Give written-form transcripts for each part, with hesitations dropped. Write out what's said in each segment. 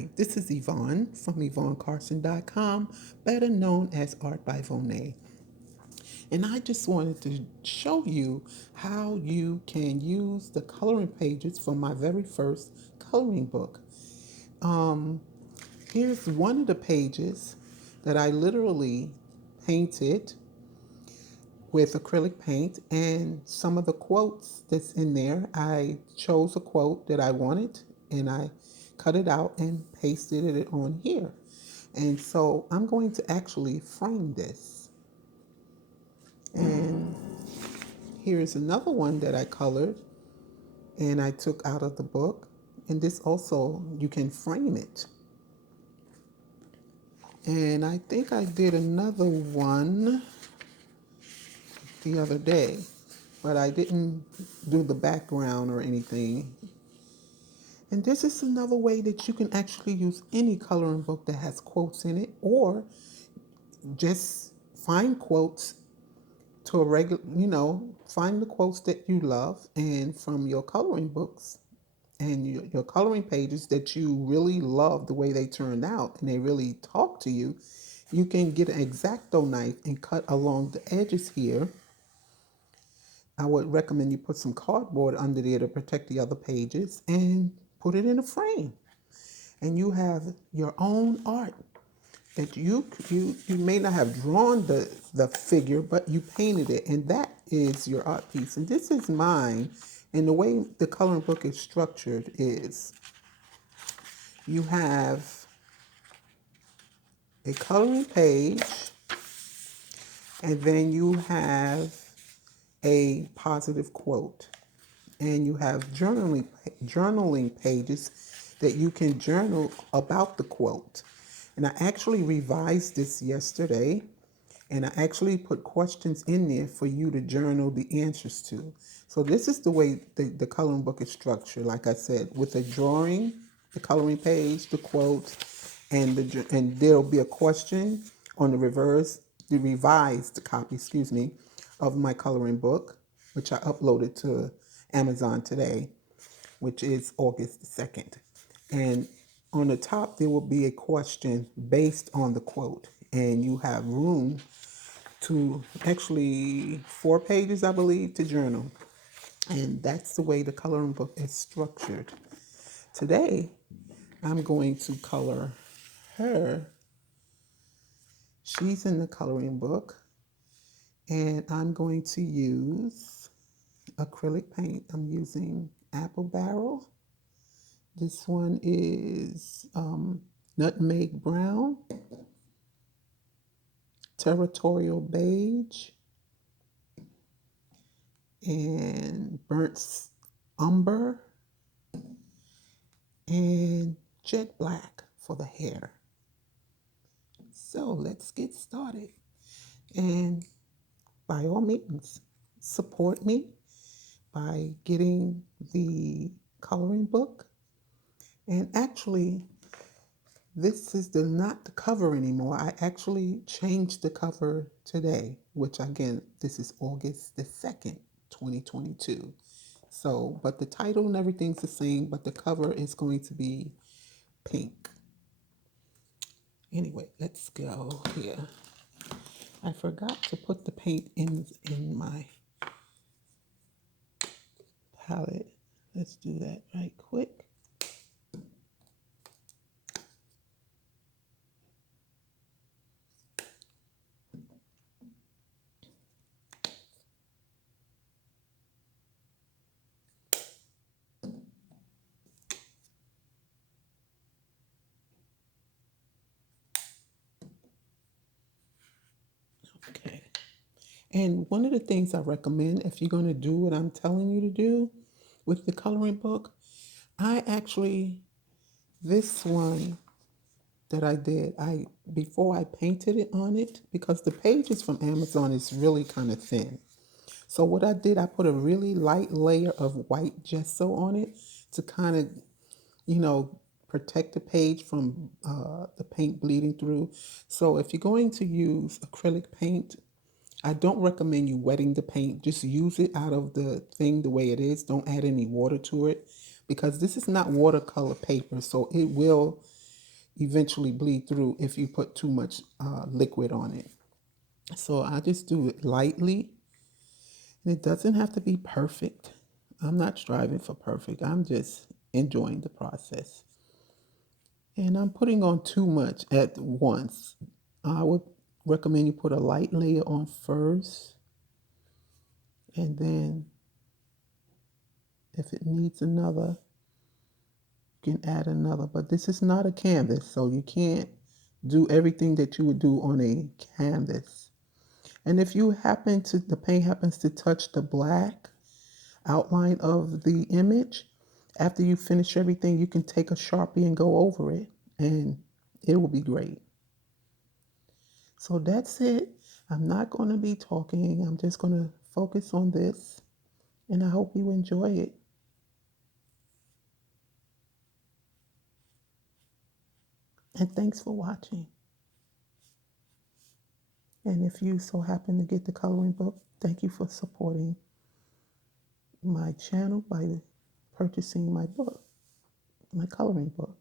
Hi, this is Yvonne from YvonneCarson.com, better known as Art by Vonet. And I just wanted to show you how you can use the coloring pages from my very first coloring book. Um, Here's one of the pages that I literally painted with acrylic paint, and some of the quotes that's in there, I chose a quote that I wanted and I cut it out and pasted it on here. And so I'm going to actually frame this. And here's another one that I colored and I took out of the book. And this also, you can frame it. And I think I did another one the other day, but I didn't do the background or anything. And this is another way that you can actually use any coloring book that has quotes in it, or just find quotes to a regular, find the quotes that you love and from your coloring books and your coloring pages that you really love the way they turned out and they really talk to you. You can get an X-Acto knife and cut along the edges here. I would recommend you put some cardboard under there to protect the other pages and put it in a frame. And you have your own art that you may not have drawn the figure, but you painted it, and that is your art piece. And this is mine. And the way the coloring book is structured is you have a coloring page, and then you have a positive quote, and you have journaling pages that you can journal about the quote. And I actually revised this yesterday, and I actually put questions in there for you to journal the answers to. So this is the way the coloring book is structured. Like I said, with a drawing, the coloring page, the quote, and there'll be a question on the revised copy, of my coloring book, which I uploaded to Amazon today, which is August the 2nd. And on the top, there will be a question based on the quote. And you have room to actually 4 pages, I believe, to journal. And that's the way the coloring book is structured. Today, I'm going to color her. She's in the coloring book. And I'm going to use acrylic paint. I'm using Apple Barrel. This one is Nutmeg Brown, Territorial Beige, and Burnt Umber, and Jet Black for the hair. So let's get started. And by all means, support me by getting the coloring book. And actually, this is not the cover anymore. I actually changed the cover today, which again, this is August the 2nd, 2022. So, but the title and everything's the same, but the cover is going to be pink. Anyway, let's go here. I forgot to put the paint in my palette. Let's do that right quick. Okay. And one of the things I recommend if you're going to do what I'm telling you to do with the coloring book, I actually, this one that I did, before I painted it on it, because the pages from Amazon is really kind of thin. So what I did, I put a really light layer of white gesso on it to kind of, you know, protect the page from the paint bleeding through. So if you're going to use acrylic paint, I don't recommend you wetting the paint. Just use it out of the thing the way it is. Don't add any water to it because this is not watercolor paper. So it will eventually bleed through if you put too much liquid on it. So I just do it lightly, and it doesn't have to be perfect. I'm not striving for perfect. I'm just enjoying the process. And I'm putting on too much at once. I would recommend you put a light layer on first, and then if it needs another, you can add another. But this is not a canvas, so you can't do everything that you would do on a canvas. And if you happen to, the paint happens to touch the black outline of the image, after you finish everything, you can take a Sharpie and go over it, and it will be great. So that's it. I'm not going to be talking. I'm just going to focus on this, and I hope you enjoy it. And thanks for watching. And if you so happen to get the coloring book, thank you for supporting my channel by purchasing my book, my coloring book.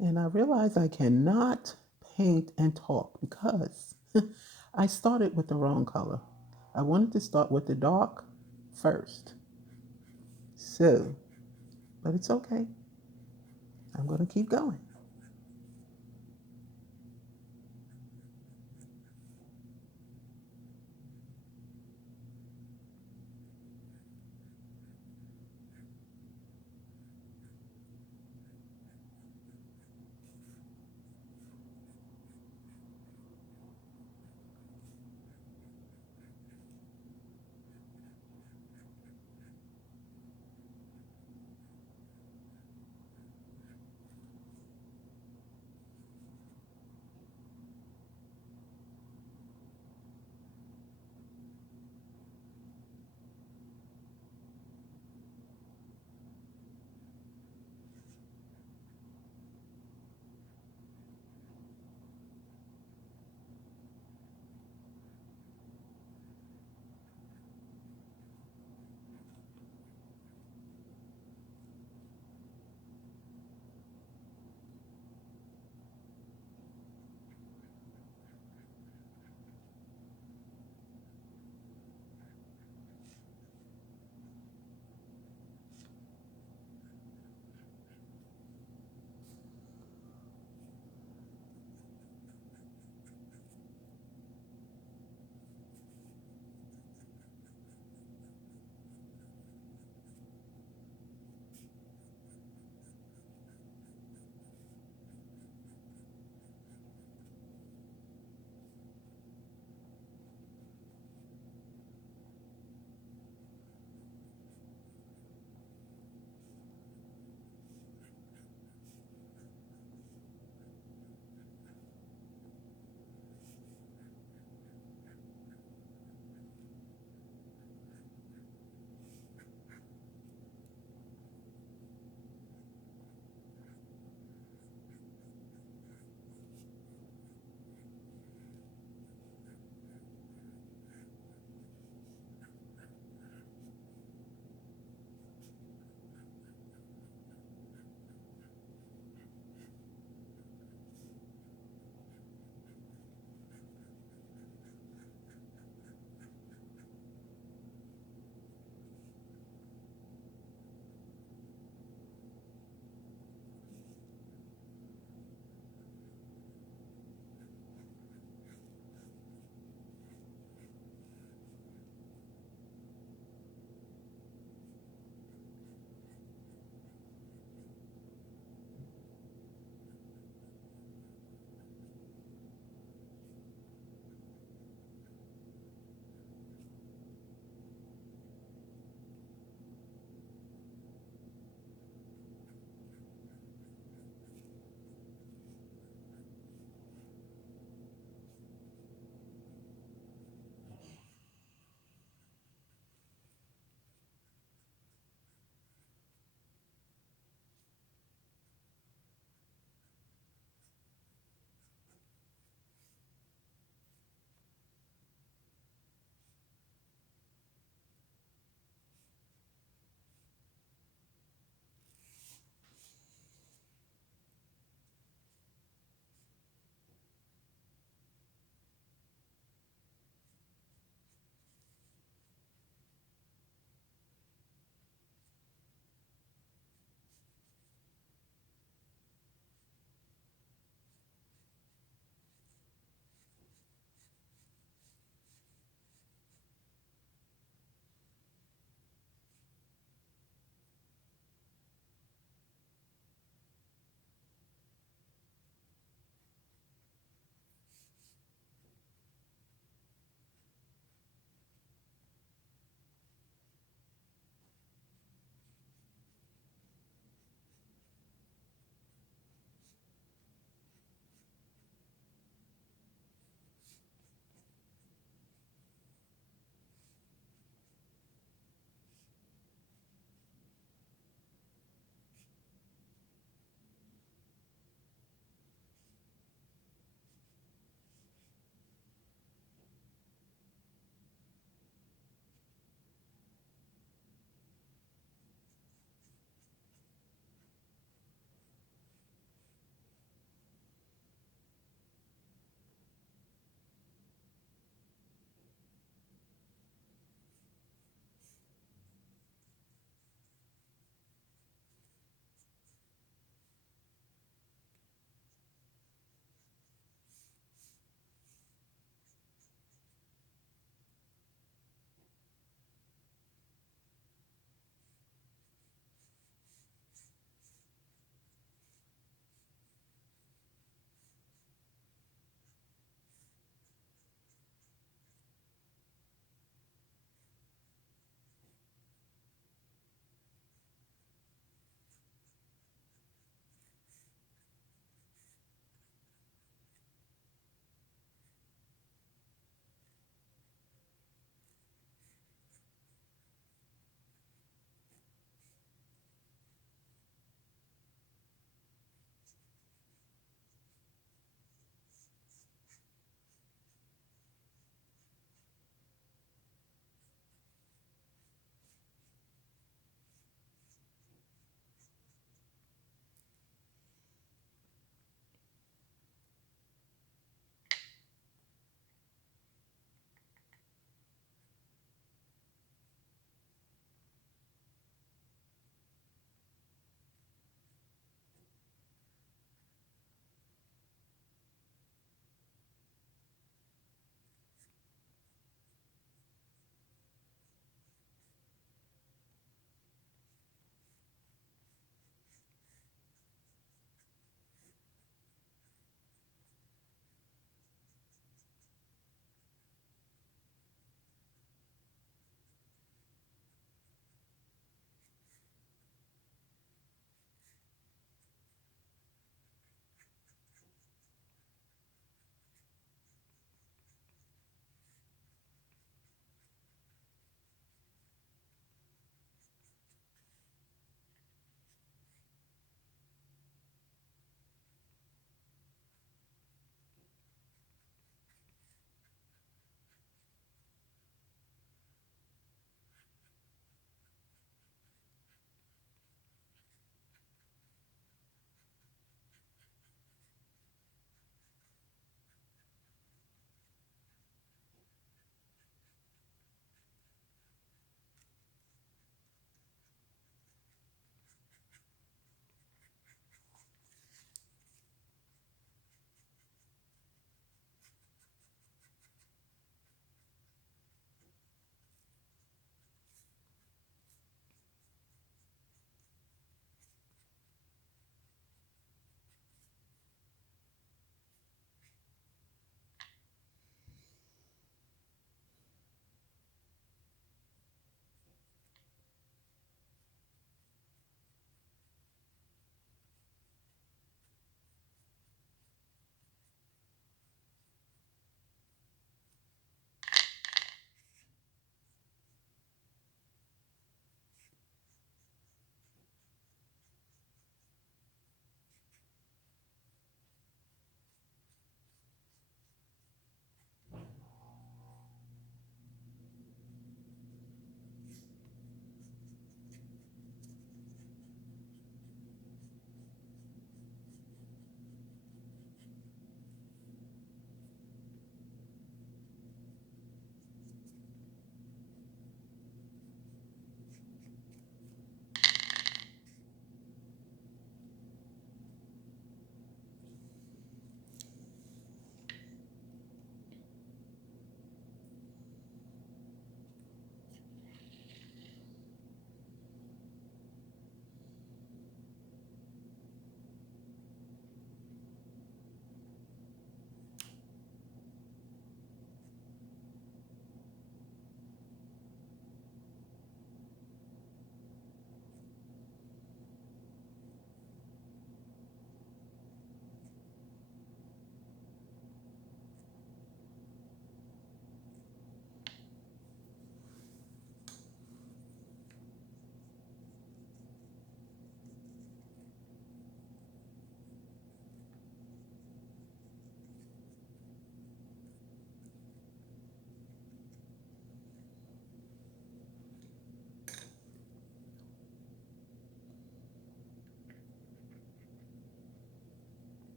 And I realize I cannot paint and talk because I started with the wrong color. I wanted to start with the dark first. So, but it's okay. I'm going to keep going.